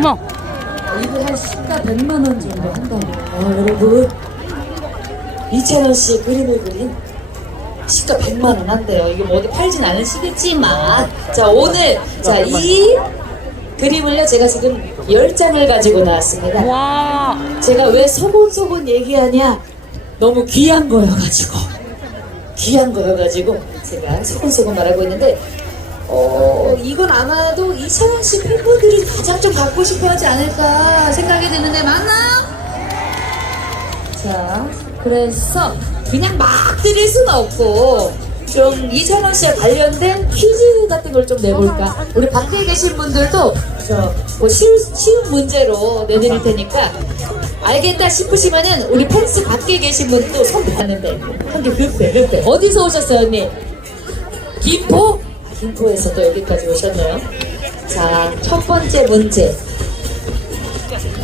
어머. 이거 한 시가 100만 원 정도 한다고. 아, 여러분. 이찬원 씨 그림을 그린 시가 100만 원 한대요. 이게 뭐 어디 팔진 않으시겠지만. 자, 오늘, 자, 이 그림을요, 제가 지금 10장을 가지고 나왔습니다. 와. 제가 왜 소곤소곤 얘기하냐? 너무 귀한 거여가지고. 귀한 거여가지고, 제가 소곤소곤 말하고 있는데, 어, 이건 아마도 이찬원 씨 팬분들이 가장 좀 갖고 싶어 하지 않을까 생각이 드는데, 맞나요? 자, 그래서 그냥 막 드릴 수는 없고, 좀 이찬원 씨와 관련된 퀴즈 같은 걸 좀 내볼까? 우리 밖에 계신 분들도 저뭐 쉬운, 문제로 내드릴 테니까 알겠다 싶으시면은 우리 펜스 밖에 계신 분도 손 봤는데 한개 흑배 흑배 어디서 오셨어요 언니? 김포? 아, 김포에서 또 여기까지 오셨네요. 자, 첫 번째 문제.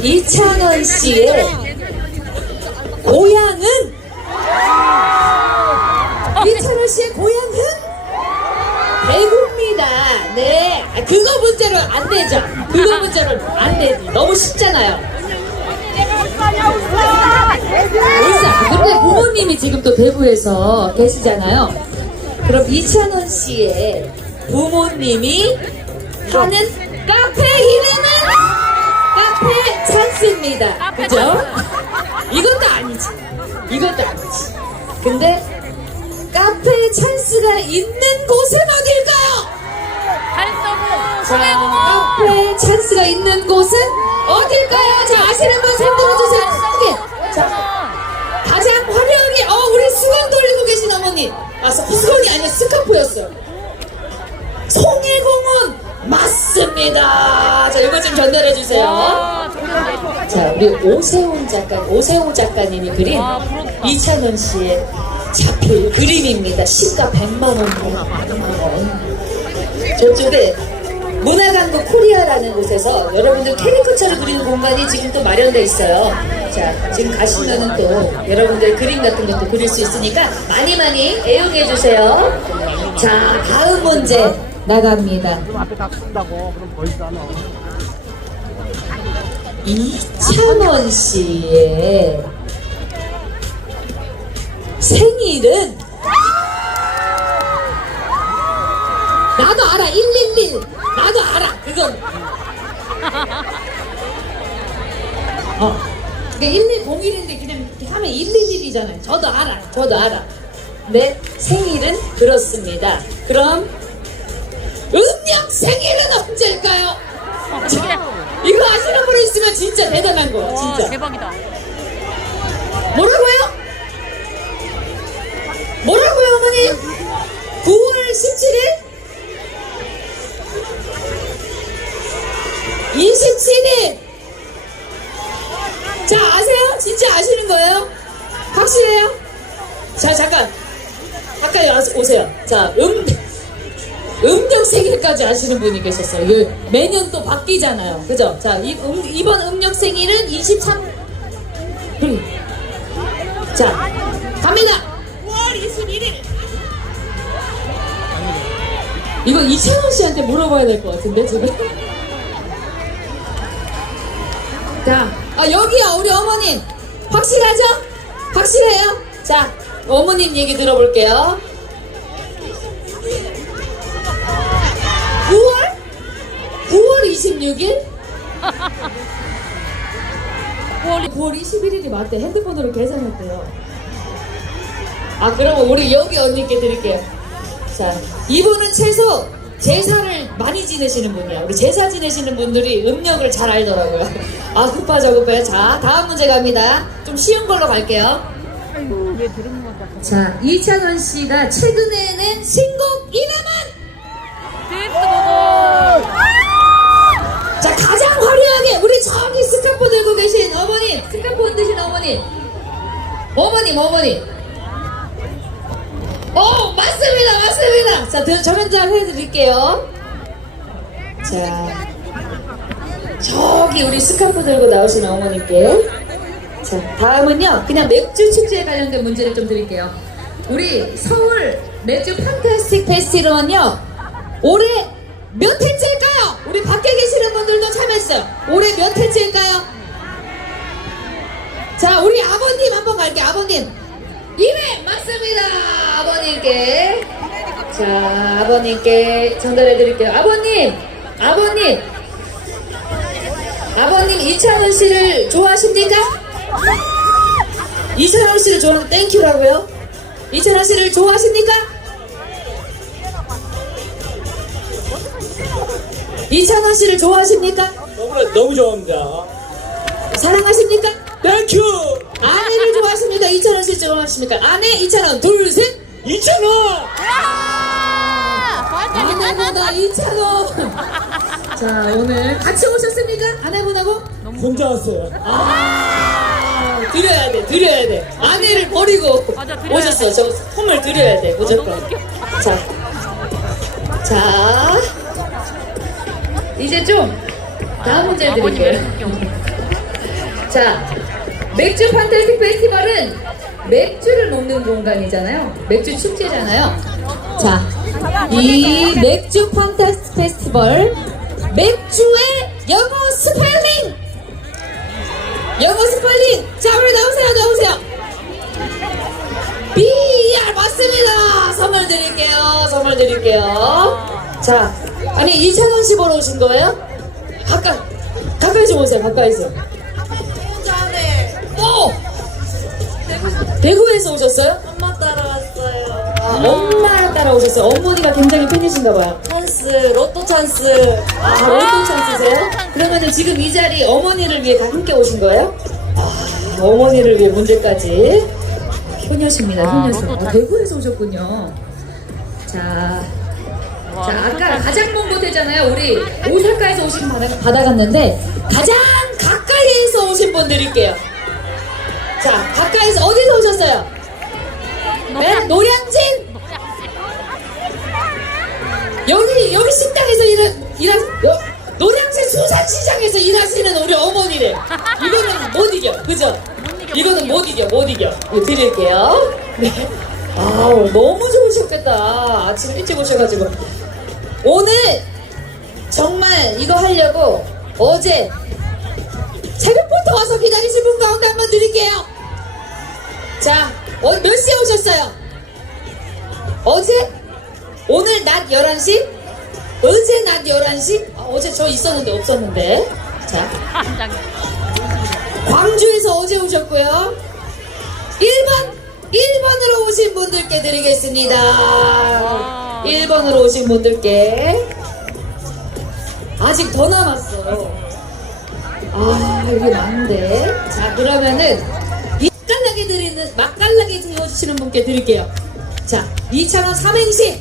이찬원 씨의 고향은? 이찬원 씨의 고향은? 대구입니다. 네. 아, 그거 문제로 안 되죠. 그거 문제로 안 되지. 너무 쉽잖아요. 울산. 근데 부모님이 지금 또 대구에서 계시잖아요. 그럼 이찬원 씨의 부모님이 하는 카페 이름은 카페 찬스입니다. 그죠? 이것도 아니지. 이것도 아니지. 근데 카페 찬스가 있는 곳은 어딜까요? 달서구 자, 카페 찬스가 있는 곳은 어딜까요? 자, 아시는 분 손 들어주세요. 함께. 자, 가장 화려하게, 어, 우리 수건 돌리고 계신 어머니. 아, 수- 수건이 아니라 스카프였어요. 송해공원 맞습니다. 자, 이거 좀 전달해 주세요. 자, 우리 오세훈 작가, 오세훈 작가님이 그린. 이찬원 씨의 자필 그림입니다. 시가 100만 원. 100만 원. 저쪽에 문화강국 코리아라는 곳에서 여러분들 캐리커처를 그리는 공간이 지금 또 마련돼 있어요. 자, 지금 가시면은 또 여러분들 그림 같은 것도 그릴 수 있으니까 많이 많이 애용해 주세요. 자, 다음 문제 나갑니다. 앞에 다 쓴다고. 그럼 보이잖아. 이찬원 씨의 생일은? 나도 알아. 111 나도 알아. 그건. 어. 그게 1101인데 그냥 이렇게 하면 111이잖아요. 저도 알아. 저도 알아. 내 생일은 그렇습니다. 그럼 음력 생일은 언제일까요? 어떻게? 이거 아시는 분 있으면 진짜 대단한 거야, 와, 진짜. 대박이다. 뭐라고요? 뭐라고요, 어머니? 9월 17일? 27일! 자, 아세요? 진짜 아시는 거예요? 확실해요? 자, 잠깐. 가까이 와서 오세요. 자, 음, 음력 생일까지 아시는 분이 계셨어요. 이거 매년 또 바뀌잖아요. 그죠? 자, 이, 음, 이번 음력 생일은 23. 음. 자, 갑니다! 9월 21일! 이거 이찬원 씨한테 물어봐야 될 것 같은데, 지금? 자, 아, 여기요, 우리 어머님. 확실하죠? 확실해요? 자, 어머님 얘기 들어볼게요. 26일? 9월, 9월 21일이 맞대. 핸드폰으로 계산했대요. 아, 그러면 우리 여기 언니께 드릴게요. 자, 이분은 최소 제사를 많이 지내시는 분이야. 우리 제사 지내시는 분들이 음력을 잘 알더라고요. 아, 급하죠, 급해요. 자, 다음 문제 갑니다. 좀 쉬운 걸로 갈게요. 왜 들은 것 같아? 자, 이찬원 씨가 최근에 낸 신곡 이름은? 드리프트 보고. 자 가장 화려하게 우리 저기 스카프 들고 계신 어머님 스카프 흔드신 어머니. 어머님 어머니. 어 맞습니다 맞습니다. 자 드- 저면장 해드릴게요. 자 저기 우리 스카프 들고 나오신 어머님께 자 다음은요 그냥 맥주 축제에 관련된 문제를 좀 드릴게요. 우리 서울 맥주 판타스틱 페스티벌은요 올해 몇 회째일까요? 우리 밖에 계시는 분들도 참여했어요. 올해 몇 회째일까요? 자, 우리 아버님 한번 갈게요. 아버님. 2회 맞습니다. 아버님께. 자, 아버님께 전달해 드릴게요. 아버님, 아버님. 아버님 이찬원 씨를 좋아하십니까? 이찬원 씨를 좋아하는 땡큐라고요? 이찬원 씨를 좋아하십니까? 이찬원 씨를 좋아하십니까? 너무 너무 좋아합니다. 사랑하십니까? 땡큐. 아내를 좋아하십니까? 이찬원 씨 좋아하십니까? 아내 이찬원 둘 셋. 이천 원. 아내보다 이찬원. 자 오늘 같이 오셨습니까? 아내분하고? 혼자 왔어요. 아 드려야 돼 드려야 돼. 아내를 버리고 맞아, 드려야 오셨어. 저 선물 드려야 돼 무조건. 자, 자 이제 좀 다음 문제 아버님 드릴게요. 자, 맥주 판타스틱 페스티벌은 맥주를 먹는 공간이잖아요. 맥주 축제잖아요. 자, 이 맥주 판타스틱 페스티벌 맥주의 영어 스펠링! 영어 스펠링! 자, 우리 나오세요, 나오세요. BR 맞습니다. 선물 드릴게요. 선물 드릴게요. 자, 아니 이찬원 씨 보러 오신 거예요? 가까이, 가까이 좀 오세요. 가까이서. 어! 대구에서 오셨어요? 엄마 따라왔어요. 아, 엄마 따라오셨어요. 어머니가 굉장히 팬이신가 봐요. 찬스, 로또 찬스. 아, 로또 찬스세요? 그러면은 지금 이 자리 어머니를 위해 다 함께 오신 거예요? 아, 어머니를 위해 문제까지. 효녀십니다, 아, 효녀. 로또 아, 찬스. 대구에서 오셨군요. 자, 와, 자, 아까. 가장 먼 곳이잖아요. 우리 오사카에서 오신 분 받아, 받아갔는데 가장 가까이에서 오신 분 드릴게요. 자, 가까이서 어디서 오셨어요? 네? 노량진? 여기 여기 식당에서 일하 일하 여, 노량진 수산시장에서 일하시는 우리 어머니래. 이거는 못 이겨, 그죠? 이거는 못 이겨, 못 이겨. 드릴게요. 네. 아우 너무 좋으셨겠다. 아침 일찍 오셔가지고 오늘 정말 이거 하려고 어제 새벽부터 와서 기다리신 분 가운데 한번 드릴게요. 자, 어, 몇 시에 오셨어요? 어제? 오늘 낮 11시? 어제 낮 11시? 아, 어제 저 있었는데 없었는데. 자, 광주에서 어제 오셨고요. 1번, 1번으로 오신 분들께 드리겠습니다. 1번으로 오신 분들께. 아직 더 남았어요. 아, 이게 많은데. 자, 그러면은, 맛깔나게 드리는, 맛깔나게 드려주시는 분께 드릴게요. 자, 2,000원 삼행시.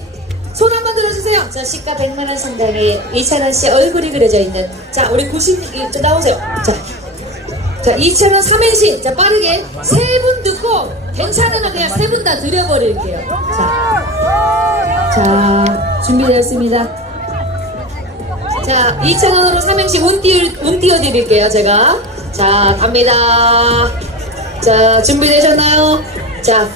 손 한번 들어주세요. 자, 시가 100만원 상당의 2,000원 씨 얼굴이 그려져 있는. 자, 우리 90, 이, 저 나오세요. 자. 자, 2,000원 삼행시. 자, 빠르게. 세 분 듣고, 괜찮으면 그냥 세 분 다 드려버릴게요. 자. 자, 준비되었습니다. 자, 2,000원으로 삼행시 운, 띄워, 운 띄워드릴게요, 제가. 자, 갑니다. 자, 준비되셨나요? 자,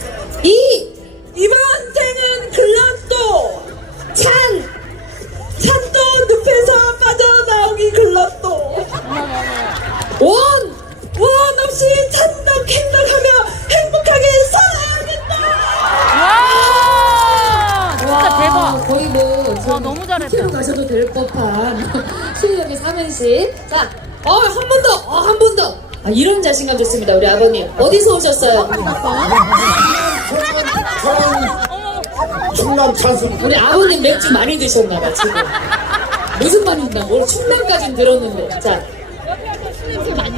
삼행시. 자, 어, 한 번 더, 어, 한 번 더. 아, 이런 자신감 좋습니다, 우리 아버님. 어디서 오셨어요? 충남 찬스 우리 아버님 맥주 많이 드셨나봐, 지금. 무슨 말인가? 오늘 충남까진 들었는데. 자,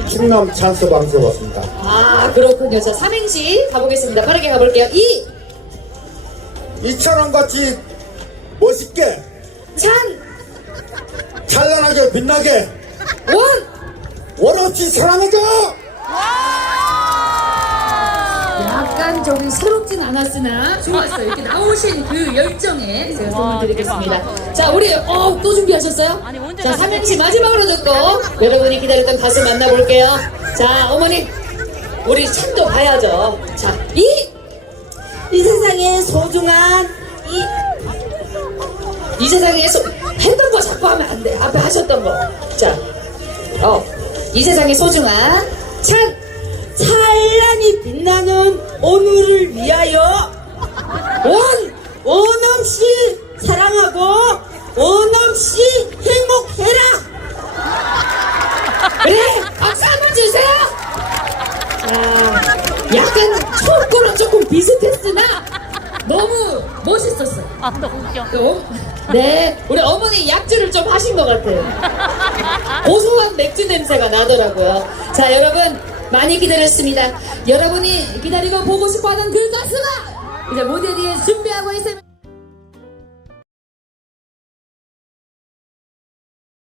충남 찬스 방송 왔습니다. 아, 그렇군요. 자, 삼행시 가보겠습니다. 빠르게 가볼게요. 이, 이처럼 같이 멋있게 찬, 찬란하게 빛나게 원, 원없이 사랑해줘. 약간 저기 새롭진 않았으나 좋았어요. 이렇게 나오신 그 열정에 제가 선물 와, 드리겠습니다. 자, 우리 어, 또 준비하셨어요? 자? 삼행시 마지막으로 듣고 여러분이 기다렸던 가수 만나볼게요. 자, 어머니, 우리 찬도 봐야죠. 자, 이, 이 세상에 소중한 이 이 세상에서 했던 거 자꾸 하면 안 돼. 앞에 하셨던 거. 자, 어, 이 세상의 소중한 찬 찬란히 빛나는 오늘을 위하여 원씨 사랑하고 씨 행복해라. 그래 박수 한번 주세요. 자, 약간 거랑 조금 비슷했으나 너무 멋있었어요. 아, 너무 웃겨. 또, 네, 우리 어머니 약주를 좀 하신 것 같아요. 고소한 맥주 냄새가 나더라고요. 자, 여러분 많이 기다렸습니다. 여러분이 기다리고 보고 싶어하는 그 가수가 이제 무대 뒤에 준비하고 있습니다.